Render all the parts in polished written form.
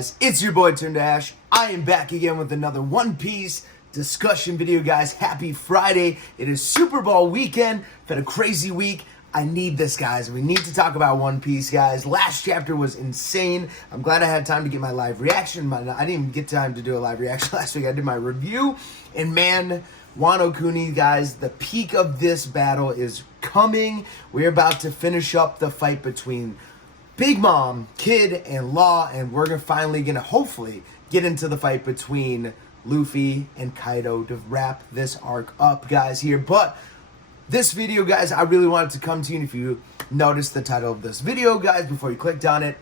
guys? It's your boy Turned to Ash. I am back again with another One Piece discussion video, guys. Happy Friday. It is Super Bowl weekend. I've had a crazy week. I need this, guys. We need to talk about One Piece, guys. Last chapter was insane. I'm glad I had time to get my live reaction. I didn't even get time to do a live reaction last week. I did my review. And man, Wano Kuni, guys, the peak of this battle is coming. We're about to finish up the fight between Big Mom, Kid, and Law, and we're finally gonna hopefully get into the fight between Luffy and Kiado to wrap this arc up, guys, here. But this video, guys, I really wanted to come to you, and if you noticed the title of this video, guys, before you clicked on it,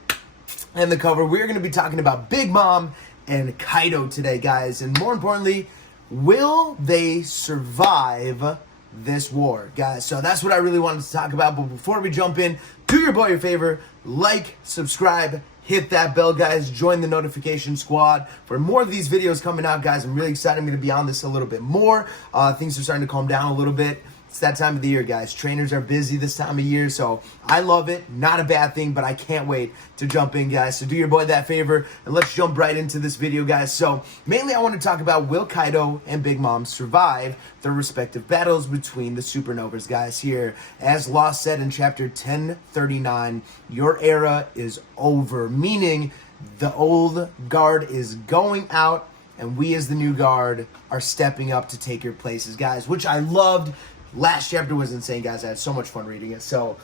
and the cover, we're gonna be talking about Big Mom and Kiado today, guys, and more importantly, will they survive this war, guys? So that's what I really wanted to talk about. But before we jump in, do your boy a favor, like, subscribe, hit that bell, guys. Join the notification squad for more of these videos coming out, guys. I'm really excited. I'm going to be on this a little bit more. Things are starting to calm down a little bit. It's that time of the year, guys. Trainers are busy this time of year, so I love it. Not a bad thing, but I can't wait to jump in, guys. So do your boy that favor, and let's jump right into this video, guys. So mainly I want to talk about, will Kiado and Big Mom survive their respective battles between the supernovas, guys, here. As Law said in chapter 1039, your era is over, meaning the old guard is going out, and we as the new guard are stepping up to take your places, guys, which I loved. Last chapter was insane, guys. I had so much fun reading it. So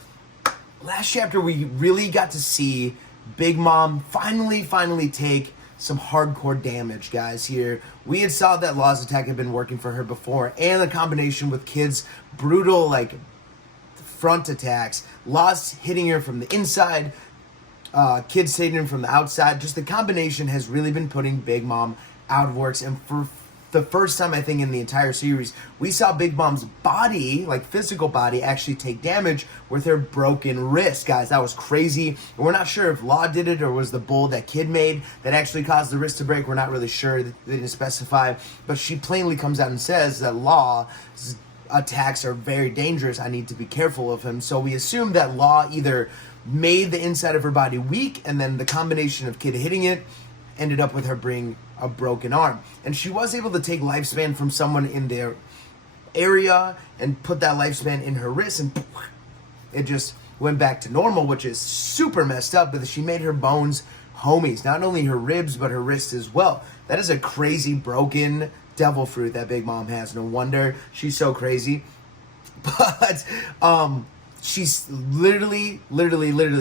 last chapter, we really got to see Big Mom finally take some hardcore damage, guys, here. We had saw that Law's attack had been working for her before, and the combination with Kid's brutal, like, front attacks. Law's hitting her from the inside, Kid's hitting her from the outside. Just the combination has really been putting Big Mom out of works, and for the first time, I think, in the entire series, we saw Big Mom's body, like physical body, actually take damage with her broken wrist, guys. That was crazy. And we're not sure if Law did it or was the bull that Kid made that actually caused the wrist to break. We're not really sure. They didn't specify. But she plainly comes out and says that Law's attacks are very dangerous. I need to be careful of him. So we assume that Law either made the inside of her body weak, and then the combination of Kid hitting it ended up with her bringing a broken arm. And she was able to take lifespan from someone in their area and put that lifespan in her wrist, and it just went back to normal, which is super messed up. But she made her bones homies, not only her ribs but her wrist as well. That is a crazy broken devil fruit that Big Mom has. No wonder she's so crazy. But she's literally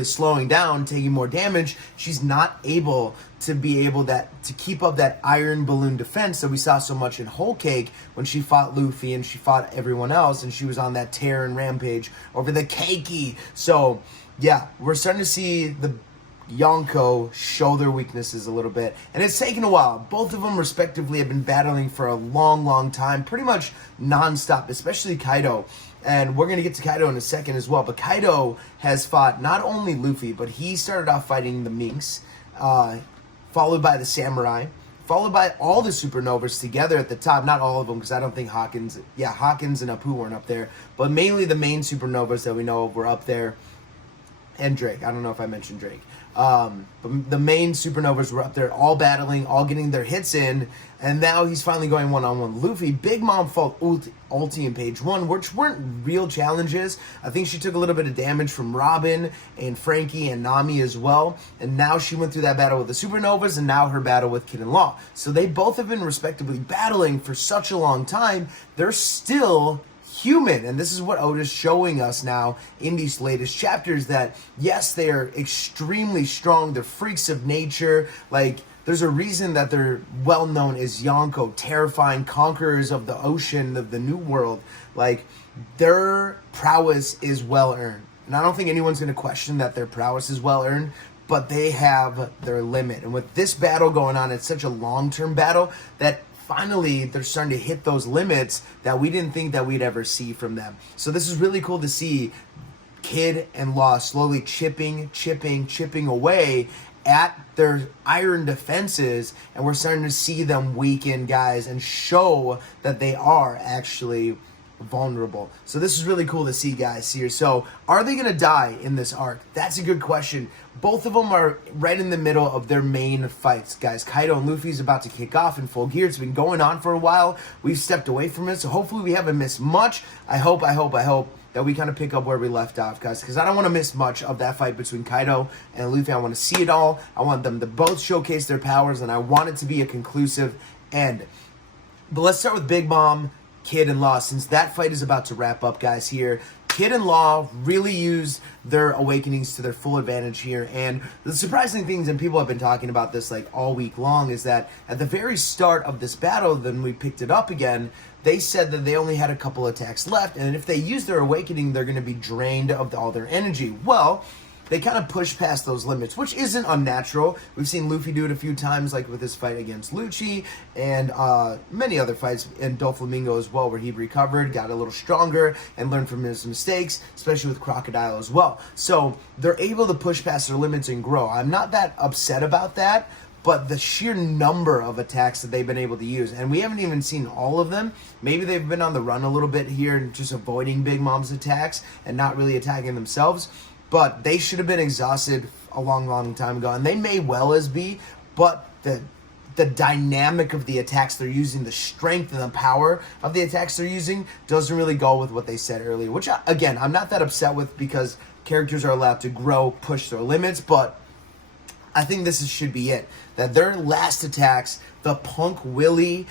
slowing down, taking more damage. She's not able to to keep up that iron balloon defense that we saw so much in Whole Cake when she fought Luffy and she fought everyone else, and she was on that tear and rampage over the Keiki. So yeah, we're starting to see the Yanko show their weaknesses a little bit, and it's taken a while. Both of them respectively have been battling for a long time, pretty much non-stop, especially Kiado. And we're going to get to Kiado in a second as well. But Kiado has fought not only Luffy, but he started off fighting the Minks, followed by the Samurai, followed by all the supernovas together at the top. Not all of them, because I don't think Hawkins and Apu weren't up there. But mainly the main supernovas that we know of were up there. And Drake. I don't know if I mentioned Drake. But the main supernovas were up there, all battling, all getting their hits in, and now he's finally going one-on-one with Luffy. Big Mom fought ulti in page 1, which weren't real challenges. I think she took a little bit of damage from Robin and Frankie and Nami as well, and now she went through that battle with the supernovas, and now her battle with Kid and Law. So they both have been respectively battling for such a long time. They're still human, and this is what Oda's showing us now in these latest chapters, that yes, they are extremely strong. They're freaks of nature. Like, there's a reason that they're well known as Yanko, terrifying conquerors of the ocean, of the new world. Like, their prowess is well earned, and I don't think anyone's going to question that their prowess is well earned, but they have their limit. And with this battle going on, it's such a long-term battle that finally they're starting to hit those limits that we didn't think that we'd ever see from them. So this is really cool to see Kid and Law slowly chipping away at their iron defenses, and we're starting to see them weaken, guys, and show that they are actually vulnerable. So this is really cool to see, guys, here. So are they going to die in this arc? That's a good question. Both of them are right in the middle of their main fights, guys. Kaido and Luffy's about to kick off in full gear. It's been going on for a while. We've stepped away from it, so hopefully we haven't missed much. I hope that we kind of pick up where we left off, guys, because I don't want to miss much of that fight between Kaido and Luffy. I want to see it all. I want them to both showcase their powers, and I want it to be a conclusive end. But let's start with Big Mom, Kid, and Law, since that fight is about to wrap up, guys, here. Kid and Law really used their awakenings to their full advantage here, and the surprising things, and people have been talking about this like all week long, is that at the very start of this battle, then we picked it up again, they said that they only had a couple attacks left, and if they use their awakening, they're going to be drained of all their energy. Well, they kind of push past those limits, which isn't unnatural. We've seen Luffy do it a few times, like with his fight against Lucci, and many other fights in Doflamingo as well, where he recovered, got a little stronger, and learned from his mistakes, especially with Crocodile as well. So they're able to push past their limits and grow. I'm not that upset about that, but the sheer number of attacks that they've been able to use, and we haven't even seen all of them. Maybe they've been on the run a little bit here and just avoiding Big Mom's attacks and not really attacking themselves. But they should have been exhausted a long time ago, and they may well as be, but the dynamic of the attacks they're using, the strength and the power of the attacks they're using doesn't really go with what they said earlier, which, again, I'm not that upset with because characters are allowed to grow, push their limits, but I think should be it. That their last attacks, the Punk Willie,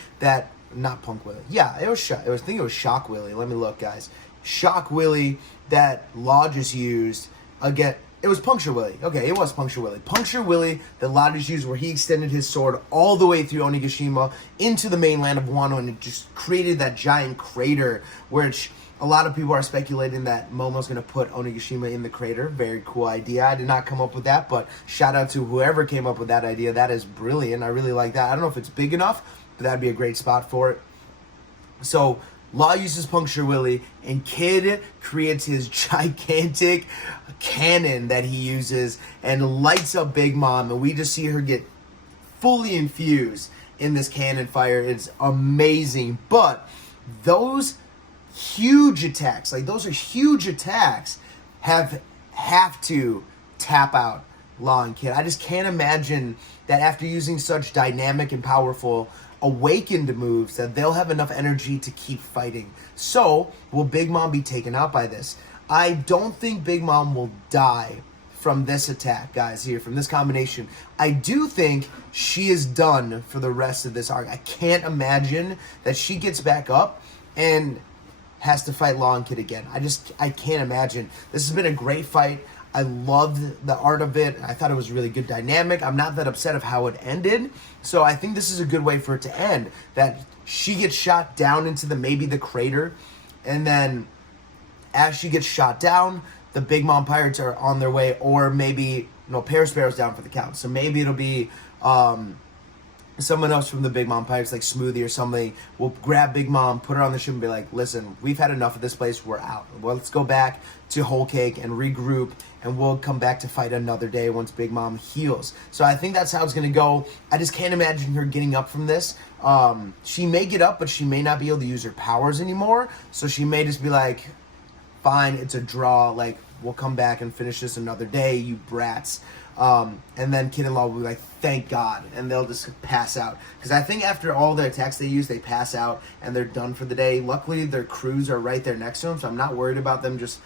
not Punk Willie. Yeah, I think it was Shock Willie. Let me look, guys. Shock Willie that Law just used again. It was Puncture Willie. Okay, it was Puncture Willie. Puncture Willie that Law just used, where he extended his sword all the way through Onigashima into the mainland of Wano, and it just created that giant crater, which a lot of people are speculating that Momo's going to put Onigashima in the crater. Very cool idea. I did not come up with that, but shout out to whoever came up with that idea. That is brilliant. I really like that. I don't know if it's big enough, but that'd be a great spot for it. So Law uses Puncture Willie, and Kid creates his gigantic cannon that he uses and lights up Big Mom, and we just see her get fully infused in this cannon fire. It's amazing. But those huge attacks, have to tap out Law and Kid. I just can't imagine that after using such dynamic and powerful awakened moves that they'll have enough energy to keep fighting. So, will Big Mom be taken out by this? I don't think Big Mom will die from this attack, guys, here, from this combination. I do think she is done for the rest of this arc. I can't imagine that she gets back up and has to fight Law and Kid again. I can't imagine. This has been a great fight. I loved the art of it. I thought it was really good dynamic. I'm not that upset of how it ended. So I think this is a good way for it to end. That she gets shot down into maybe the crater. And then as she gets shot down, the Big Mom Pirates are on their way. Or maybe, Perisparrow's down for the count. So maybe it'll be someone else from the Big Mom Pirates, like Smoothie or something, will grab Big Mom, put her on the ship, and be like, listen, we've had enough of this place, we're out. Well, let's go back to Whole Cake and regroup, and we'll come back to fight another day once Big Mom heals. So I think that's how it's going to go. I just can't imagine her getting up from this. She may get up, but she may not be able to use her powers anymore, so she may just be like, fine, it's a draw, like, we'll come back and finish this another day, you brats. And then Kid and Law will be like, thank God, and they'll just pass out. Because I think after all the attacks they use, they pass out, and they're done for the day. Luckily, their crews are right there next to them, so I'm not worried about them just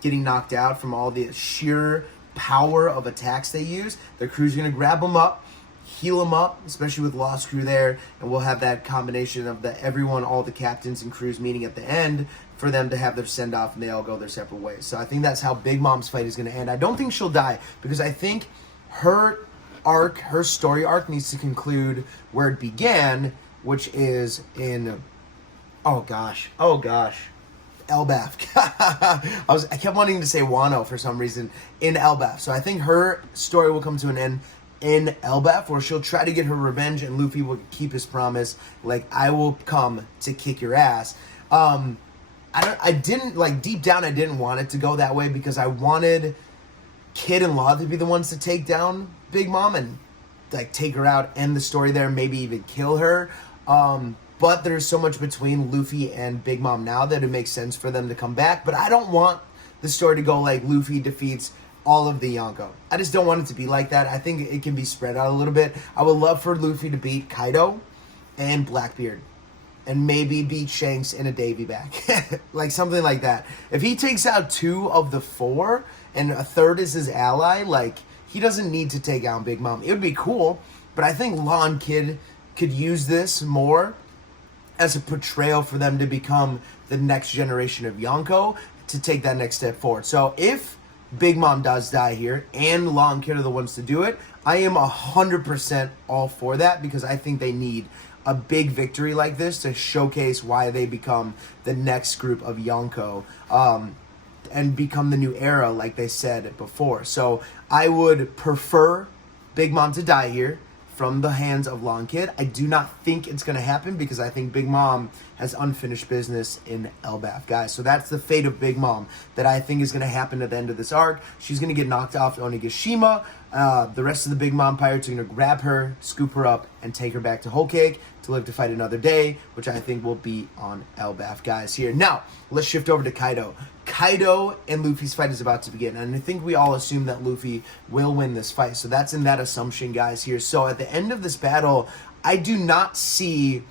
getting knocked out from all the sheer power of attacks they use. Their crew's going to grab them up, heal them up, especially with Law's crew there, and we'll have that combination of everyone, all the captains and crews meeting at the end for them to have their send-off, and they all go their separate ways. So I think that's how Big Mom's fight is going to end. I don't think she'll die, because I think her story arc needs to conclude where it began, which is in, oh gosh, Elbaf. I kept wanting to say Wano for some reason, in Elbaf. So I think her story will come to an end in Elbaf, where she'll try to get her revenge, and Luffy will keep his promise, like, I will come to kick your ass. I didn't, like, deep down, I didn't want it to go that way, because I wanted Kid and Law to be the ones to take down Big Mom and, like, take her out, end the story there, maybe even kill her. But but there's so much between Luffy and Big Mom now that it makes sense for them to come back. But I don't want the story to go like Luffy defeats all of the Yanko. I just don't want it to be like that. I think it can be spread out a little bit. I would love for Luffy to beat Kaido and Blackbeard, and maybe beat Shanks in a Davy back. Like something like that. If he takes out 2 of the 4 and a third is his ally, like, he doesn't need to take out Big Mom. It would be cool, but I think Law and Kid could use this more as a portrayal for them to become the next generation of Yonko, to take that next step forward. So if Big Mom does die here and Law and Kid are the ones to do it, I am 100% all for that, because I think they need a big victory like this to showcase why they become the next group of Yonko, and become the new era like they said before. So I would prefer Big Mom to die here from the hands of Law and Kid. I do not think it's going to happen, because I think Big Mom has unfinished business in Elbaf, guys. So that's the fate of Big Mom that I think is going to happen at the end of this arc. She's going to get knocked off Onigashima. The rest of the Big Mom pirates are going to grab her, scoop her up, and take her back to Whole Cake to live to fight another day, which I think will be on Elbaf, guys, here. Now, let's shift over to Kaido. Kaido and Luffy's fight is about to begin, and I think we all assume that Luffy will win this fight. So that's in that assumption, guys, here. So at the end of this battle, I do not see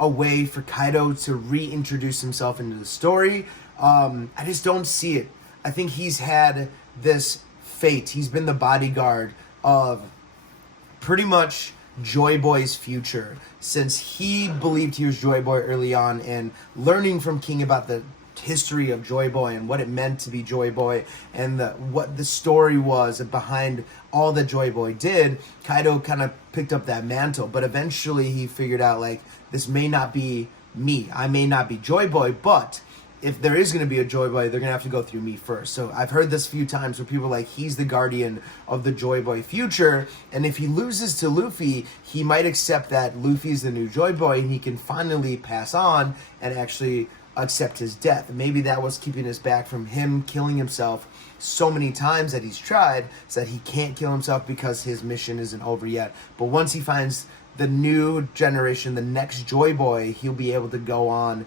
a way for Kaido to reintroduce himself into the story. I just don't see it. I think he's had this fate. He's been the bodyguard of pretty much Joy Boy's future since he believed he was Joy Boy early on, and learning from King about the history of Joy Boy and what it meant to be Joy Boy, and what the story was behind all that Joy Boy did. Kaido kind of picked up that mantle, but eventually he figured out, like, this may not be me. I may not be Joy Boy, but if there is going to be a Joy Boy, they're going to have to go through me first. So I've heard this a few times where people are like, he's the guardian of the Joy Boy future, and if he loses to Luffy, he might accept that Luffy's the new Joy Boy, and he can finally pass on and actually accept his death. Maybe that was keeping us back from him killing himself so many times that he's tried, so that he can't kill himself because his mission isn't over yet. But once he finds the new generation, the next Joy Boy, he'll be able to go on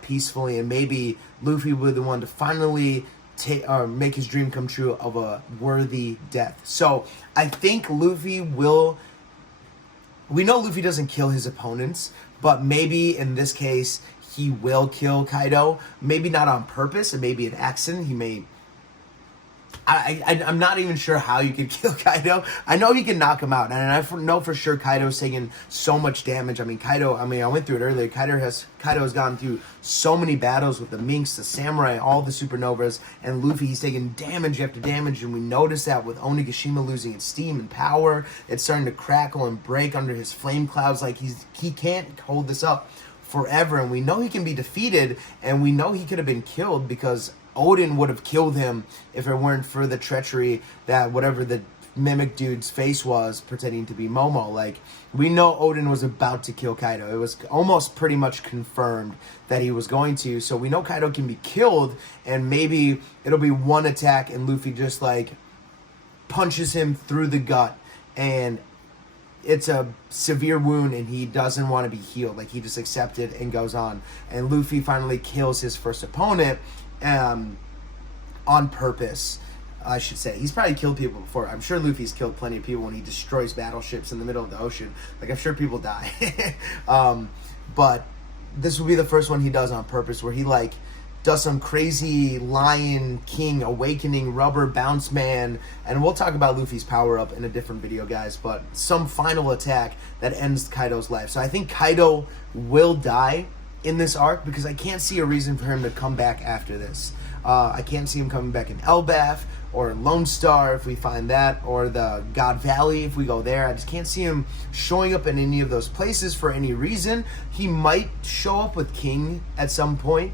peacefully, and maybe Luffy will be the one to finally make his dream come true of a worthy death. So I think Luffy will... We know Luffy doesn't kill his opponents, but maybe in this case he will kill Kaido. Maybe not on purpose, and maybe an accident. He may... I'm not even sure how you could kill Kaido. I know he can knock him out, and I know for sure Kaido's taken so much damage. I mean, I went through it earlier. Kaido has gone through so many battles with the Minks, the Samurai, all the Supernovas, and Luffy, he's taken damage after damage, and we noticed that with Onigashima losing its steam and power, it's starting to crackle and break under his flame clouds. Like, he can't hold this up forever, and we know he can be defeated, and we know he could have been killed, because Odin would have killed him if it weren't for the treachery that whatever the mimic dude's face was pretending to be Momo. Like, we know Odin was about to kill Kaido. It was almost pretty much confirmed that he was going to. So we know Kaido can be killed, and maybe it'll be one attack and Luffy just like punches him through the gut, and it's a severe wound and he doesn't want to be healed. Like, he just accepts it and goes on. And Luffy finally kills his first opponent on purpose, I should say. He's probably killed people before. I'm sure Luffy's killed plenty of people when he destroys battleships in the middle of the ocean. Like, I'm sure people die. But this will be the first one he does on purpose, where he, like, does some crazy Lion King awakening rubber bounce man, and we'll talk about Luffy's power up in a different video, guys, but some final attack that ends Kaido's life. So I think Kaido will die in this arc, because I can't see a reason for him to come back after this. I can't see him coming back in Elbaf or Lone Star if we find that, or the God Valley if we go there. I just can't see him showing up in any of those places for any reason. He might show up with King at some point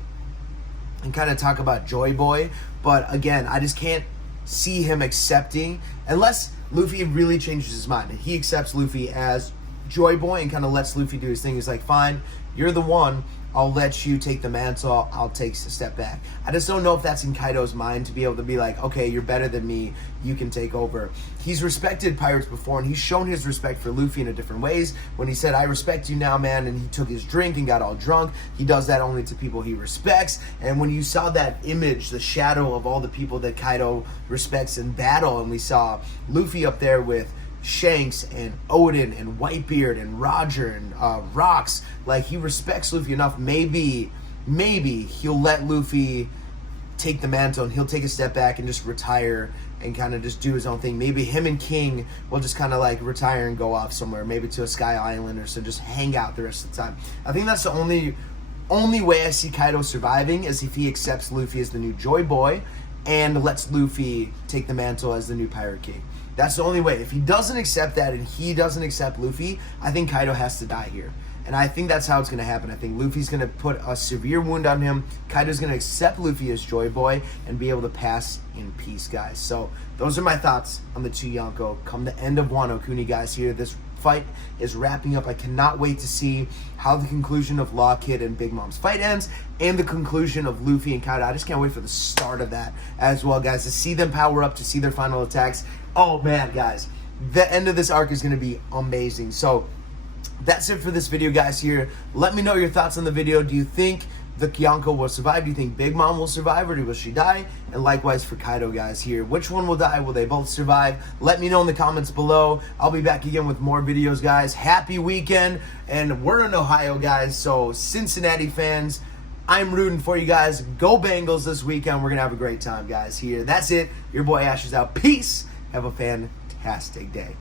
and kind of talk about Joy Boy, but again, I just can't see him accepting, unless Luffy really changes his mind and he accepts Luffy as Joy Boy and kind of lets Luffy do his thing. He's like, fine, you're the one, I'll let you take the mantle, I'll take a step back. I just don't know if that's in Kiado's mind to be able to be like, okay, you're better than me, you can take over. He's respected pirates before, and he's shown his respect for Luffy in a different ways. When he said, I respect you now, man, and he took his drink and got all drunk, he does that only to people he respects. And when you saw that image, the shadow of all the people that Kaido respects in battle, and we saw Luffy up there with Shanks and Odin and Whitebeard and Roger and Rocks, like, he respects Luffy enough. Maybe he'll let Luffy take the mantle and he'll take a step back and just retire and kind of just do his own thing. Maybe him and King will just kind of like retire and go off somewhere, maybe to a Sky Island or so, just hang out the rest of the time. I think that's the only way I see Kaido surviving, is if he accepts Luffy as the new Joy Boy and lets Luffy take the mantle as the new Pirate King. That's the only way. If he doesn't accept that and he doesn't accept Luffy, I think Kaido has to die here. And I think that's how it's going to happen. I think Luffy's going to put a severe wound on him. Kaido's going to accept Luffy as Joy Boy and be able to pass in peace, guys. So those are my thoughts on the two Yanko. Come the end of Wano Kuni, guys, here. This fight is wrapping up. I cannot wait to see how the conclusion of Law Kid and Big Mom's fight ends, and the conclusion of Luffy and Kaido. I just can't wait for the start of that as well, guys, to see them power up, to see their final attacks. Oh man, guys, the end of this arc is going to be amazing. So that's it for this video, guys, here. Let me know your thoughts on the video. Do you think the Yanko will survive? Do you think Big Mom will survive, or will she die? And likewise for Kaido, guys, here. Which one will die? Will they both survive? Let me know in the comments below. I'll be back again with more videos, guys. Happy weekend. And we're in Ohio, guys, so Cincinnati fans, I'm rooting for you guys. Go Bengals this weekend. We're going to have a great time, guys, here. That's it. Your boy Ash is out. Peace. Have a fantastic day.